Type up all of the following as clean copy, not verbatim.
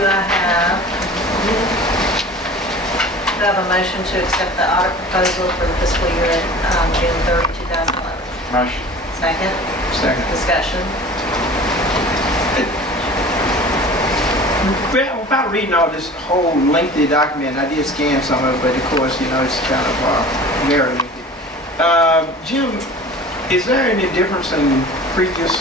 Do I have a motion to accept the audit proposal for the fiscal year at June 30, 2011? Motion. Second? Second. Discussion? Well, without reading all this whole lengthy document, I did scan some of it, but of course, you know, it's kind of very lengthy. Jim, is there any difference in previous?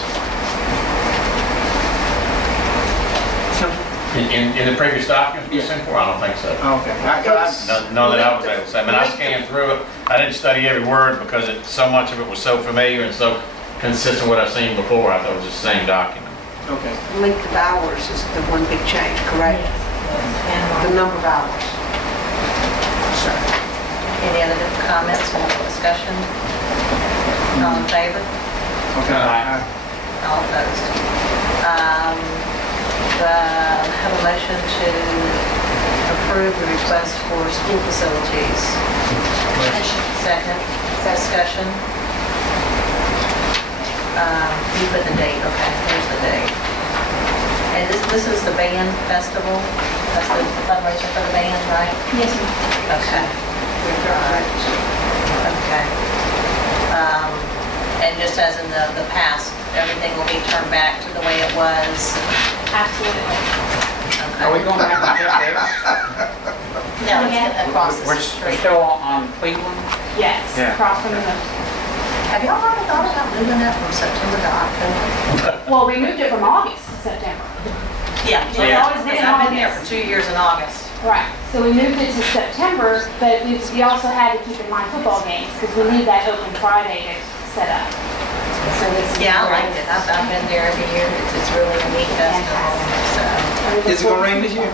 In the previous document we sent for? I don't think so. Okay. None that I was able to say. I mean, I scanned through it. I didn't study every word because so much of it was so familiar and so consistent with what I've seen before. I thought it was the same document. Okay. Length of hours is the one big change, correct? The number of hours. Any other comments or discussion? All in favor? Okay. All opposed? Have a motion to approve the request for school facilities. Second. Discussion. You put the date. Okay, here's the date. And this is the band festival. That's the fundraiser for the band, right? Yes, ma'am. Okay. Right. Okay. And just as in the past, everything will be turned back to the way it was. Absolutely. Okay. Are we going back to Jeff Davis? No, it's across the We're street. still on Cleveland? Yes, Yeah. across from the moon. Have y'all ever thought about moving that from September to October? Well, we moved it from August to September. Yeah. It's always been in I've been there for August. 2 years in August. Right. So we moved it to September, but we also had to keep in mind football games because we need that open Friday to set up. So this is Yeah, I great. liked it. I've been there every year. It's really a neat festival. So. Is it gonna rain this year?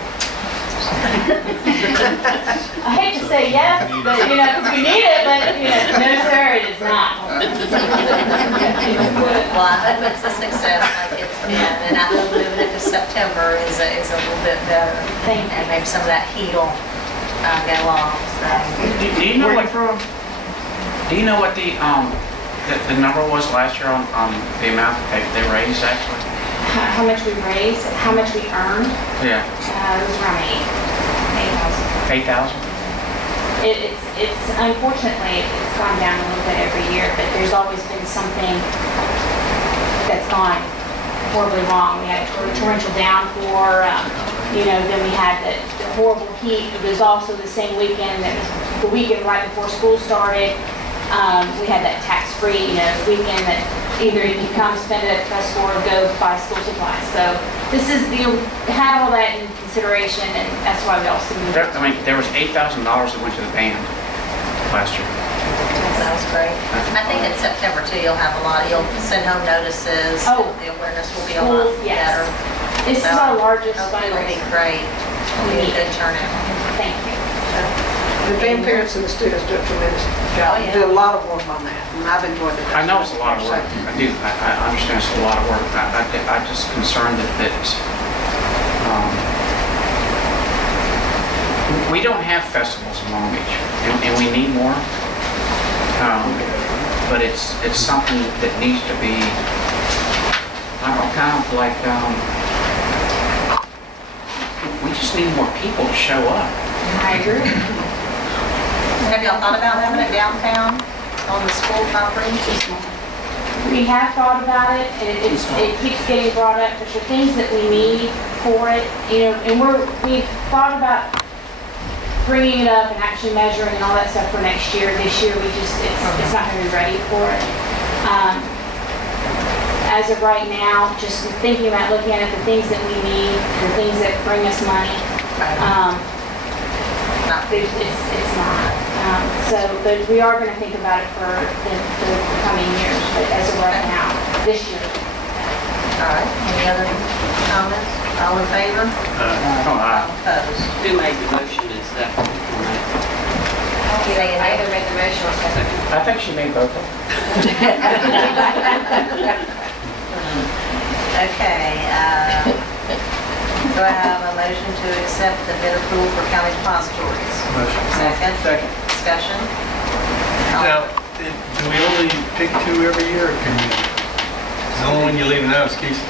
I hate to say yes, but you know, 'cause we need it, but you know, no sir, it is not. Well, I hope it's a success like it's been, and I hope moving it to September is a little bit better. Thank you. And maybe some of that heat will get along. So. Do you know Where what? you from? Do you know what the number was last year on the amount that they raised actually? How much we raised, how much we earned, Yeah, it was around 8,000. 8,000. It's unfortunately, it's gone down a little bit every year, but there's always been something that's gone horribly wrong. We had a torrential downpour, you know, then we had the horrible heat. It was also the same weekend, that was the weekend right before school started. We had that tax-free, you know, weekend that either you can come spend it at the festival or go buy school supplies. So this is had all that in consideration, and that's why we also moved. I mean, there was $8,000 that went to the band last year. That was great. I think in September too, you'll have a lot, you'll send home notices. Oh. The awareness will be a lot Schools, yes. better. This is our largest Hopefully it'll be fundraiser. great. It'll be a good turnout. Thank you. The grandparents and the students do a tremendous job. Oh, yeah. Do a lot of work on that, and I've enjoyed it. I know it's a lot of work. I do. I understand it's a lot of work. I'm just concerned that we don't have festivals in Long Beach, and we need more. But it's something that needs to be, I don't know, kind of like, we just need more people to show up. I agree. Have y'all thought about having it downtown on the school property? We have thought about it, and it keeps getting brought up, but the things that we need for it, you know, and we've thought about bringing it up and actually measuring and all that stuff for next year. This year, it's not going to be ready for it. As of right now, just thinking about looking at it, the things that we need, the things that bring us money, it's not. But we are going to think about it for the coming years, but as of right now, this year. All right, any other comments? All in favor? All opposed? Who made the motion? Is that? I either made the motion or second. I think she made both of them. Okay, do I have a motion to accept the bid approval for county depositories? Motion. Second? Second. Discussion? Now, do we only pick two every year, or can you, is the only one you're leaving out is Keystone?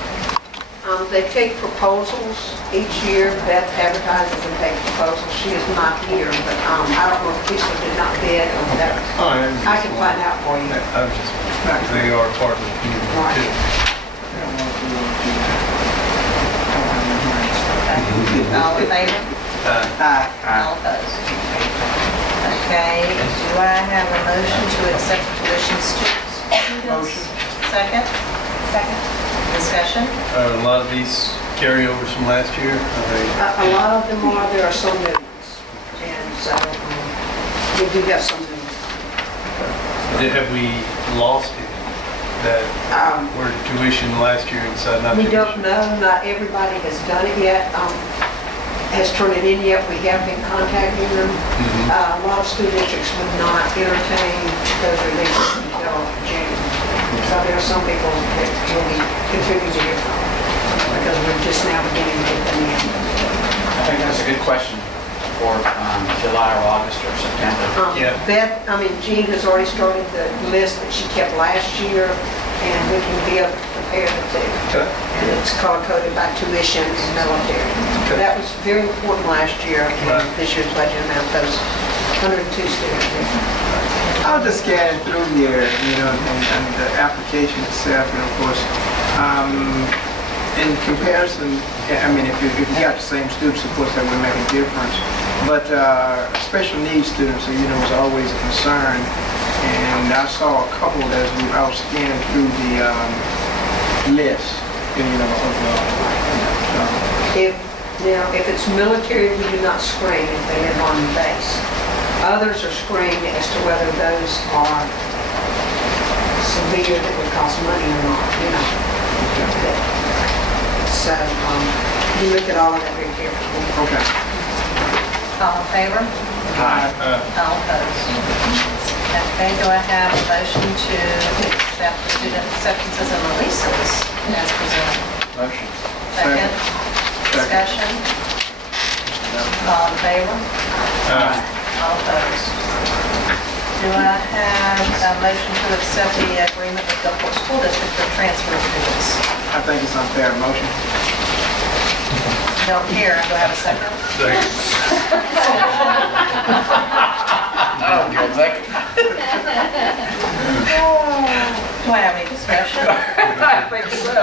They take proposals each year. Beth advertises and takes proposals. She is not here, but I don't know if Keisha did not bid or whatever. Oh, I can find out for you. I was just, they are part of the community Right. too. All in favor? Aye. All opposed? Okay, do I have a motion to accept the tuition students? Motion. Second? Second. Discussion? A lot of these carryovers from last year, A lot of them are, there are some new ones. And so we do have some new ones. have we lost any that were tuition last year and decided not to? We don't know, not everybody has done it yet, has turned it in yet. We have been contacting them. A lot of school districts would not entertain those releases until June. So there are some people that will be contributing to it because we're just now beginning to get them in. I think that's a good question for July or August or September. Yeah. Jean has already started the list that she kept last year, and we can be able to compare the two. Okay. And it's color-coded by tuition and military. Okay. That was very important last year in Right. this year's budget amount, those 102 students. I'll just scan through here, and the application itself, and of course, in comparison, if you got the same students, of course, that would make a difference. But special needs students, was always a concern. And I saw a couple as I was scanning through the list, If it's military, we do not screen if they live on base. Others are screened as to whether those are severe that would cost money or not, So, you look at all of that very carefully. Okay. All in favor? Aye. All opposed? Okay, do I have a motion to accept the student acceptances and releases as presented? Motion. Second? Discussion? All in favor? All opposed? Do I have a motion to accept the agreement with Gulfport School District for transfer fees? I think it's unfair motion. Don't care, do I have a second? Oh, good, second. Do I have any discussion? I think so.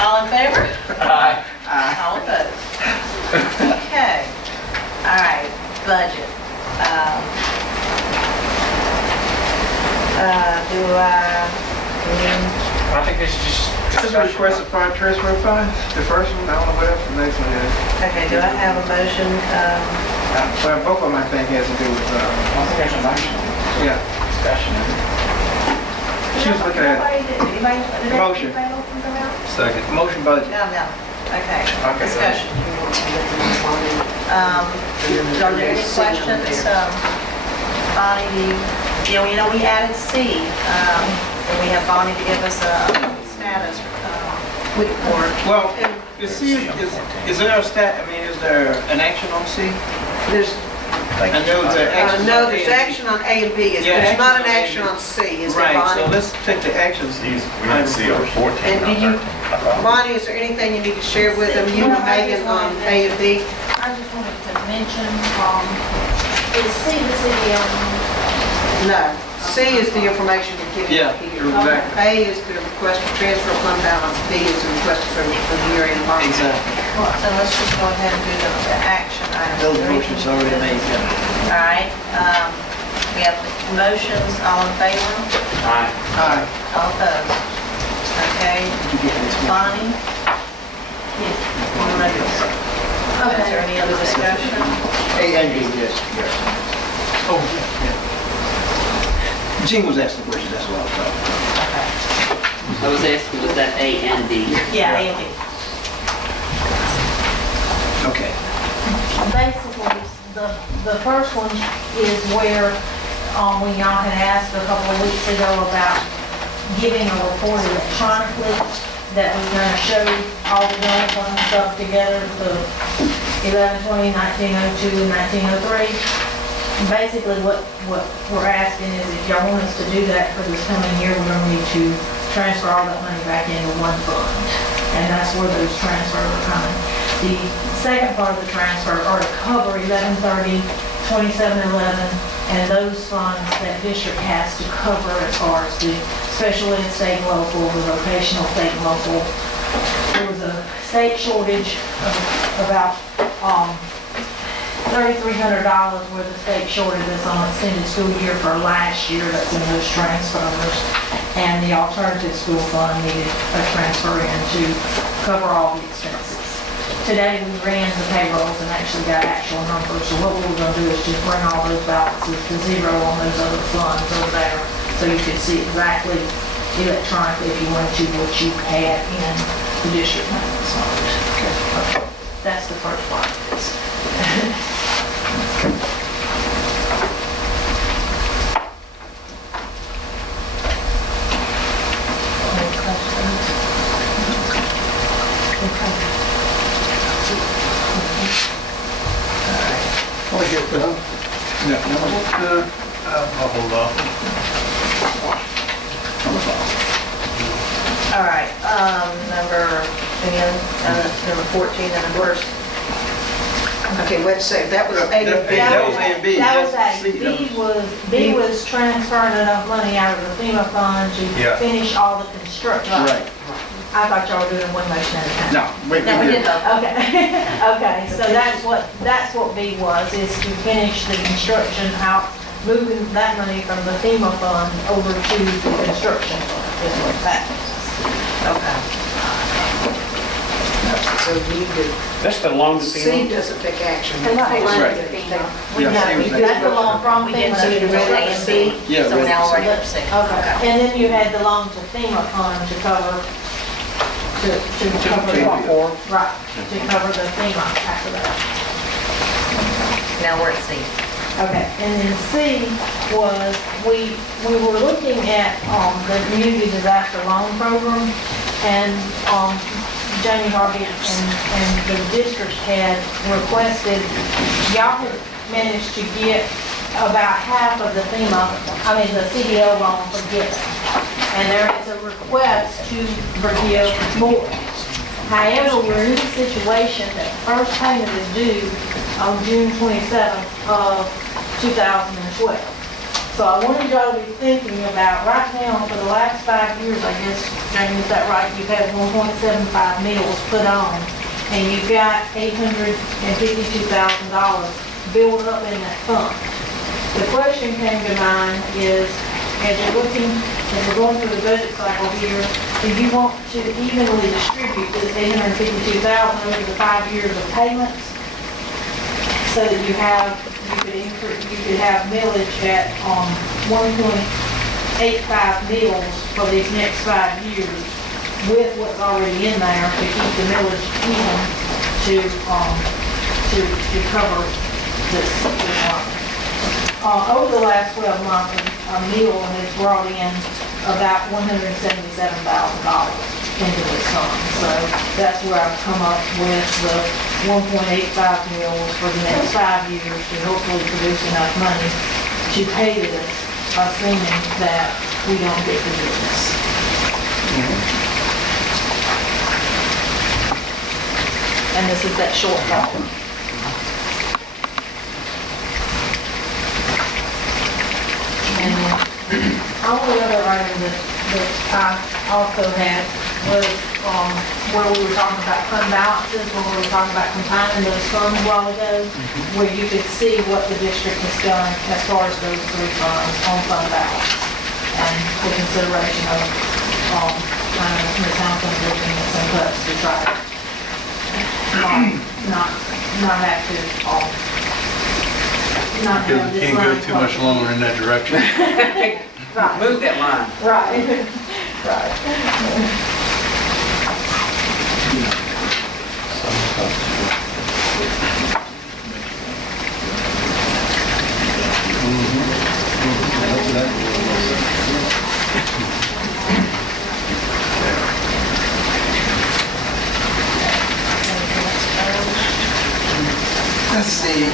All in favor? Aye. All opposed? Okay. All right, budget. I think this is just This is a request for foreign transfer fund, the first one, I don't know what else the next one is. Okay, do I have a motion? Well, both of them I think has to do with, I think there's a motion, yeah. discussion. She was looking at Motion. Second. motion budget. No. Okay, Okay, discussion. Are there any questions? Bonnie, we added C, and we have Bonnie to give us a status report. Well, is C, is there a is there an action on C? There's, I know there's action. no, on there's A and B. action on A and B. Yeah, There's not an action action on A and on C, is there, Right, so Bonnie? let's take the actions. We didn't see on 14. And do you, Bonnie, is there anything you need to share with them, you and Megan, on A and B? I just wanted to mention, is C the CDL? No. C is the information you're giving Yeah, here. exactly. A is the request for transfer of fund balance, B is the request for year-end bond. Exactly. So let's just go ahead and do the action items. Those motions already made, yeah. All right, we have motions, all in favor? Aye. Aye. All opposed? Okay, Did you get this one? Bonnie? Yes. Is there any other discussion? A and B, yes. Oh, yeah. Jean was asking questions, that's what I was talking. I was asking, was that A and D? Yeah, A and B. Okay. Basically, the first one is where, when y'all had asked a couple of weeks ago about giving a report electronically, that was going to show all the general fund stuff together, the 1120, 1902, and 1903. Basically, what we're asking is if y'all want us to do that for this coming year, we're going to need to transfer all that money back into one fund. And that's where those transfers are coming. The second part of the transfer are to cover 1130, 2711, and those funds that district has to cover as far as the special ed state and local, the vocational state and local. There was a state shortage of about $3,300 worth of state shortages on extended school year for last year. That's in those transfers. And the alternative school fund needed a transfer in to cover all the expenses. Today we ran the payrolls and actually got actual numbers. So what we're going to do is just bring all those balances to zero on those other funds over there, so you can see exactly electronically, if you wanted to, what you had in the district maintenance fund. That's the first part of this. Any questions? Okay. Oh, here, I'll hold off. All right, number 14, and the first. Okay, let's say, that was A and B. That was A and B. That was That's A. C, B was transferring enough money out of the FEMA fund to Yeah. finish all the construction. Right. I thought y'all were doing one motion at a time. No, wait, No, we did both. Okay, okay, so that's what B was, is to finish the construction out, moving that money from the FEMA fund over to the construction fund, is what that is. Okay. So D did, That's the loan to C FEMA? doesn't take action. Right. We Yeah, know, same we thing. did, That's the loan from we FEMA. did to A and B, Yeah, so right. now we're ready for C. Okay, and then you had the loan to FEMA fund to cover, to cover, right, to cover the FEMA after that. Now we're at C. Okay, and then C was, we were looking at the community disaster loan program, and Jamie Harvey and the district had requested, y'all had managed to get about half of the the CDO loan forgiven. And there is a request to forgive more. However, we're in a situation that first payment is due on June 27th of 2012. So I wanted y'all to be thinking about, right now, for the last 5 years, I guess, Jamie, is that right? You've had 1.75 mills put on, and you've got $852,000 built up in that fund. The question came to mind is, as you're looking, as we're going through the budget cycle here, do you want to evenly distribute this $852,000 over the 5 years of payments, so that you could have millage at 1.85 mills for these next 5 years, with what's already in there to keep the millage even to cover this loan. Over the last 12 months, a mill has brought in about $177,000 into this fund. So that's where I've come up with the 1.85 mills for the next 5 years to hopefully produce enough money to pay this, assuming that we don't get forgiveness. And this is that shortfall. And the only other item that I also had was where we were talking about fund balances, where we were talking about combining those funds a while ago, where you could see what the district has done as far as those three funds on fund balance, and the consideration of Ms. Hamilton looking at some cuts to try to not have to not have this Can't go line too much closed. longer in that direction. Right. Move that line. Right, right. Let's see.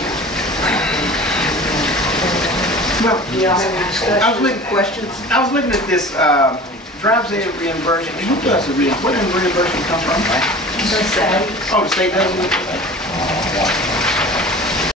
Well, Do y'all have any I was discussion, looking, questions? I was looking at this driver's ed reimbursement, who does the reimbursement? Where does the reimbursement come from? The state. Oh, the state does it?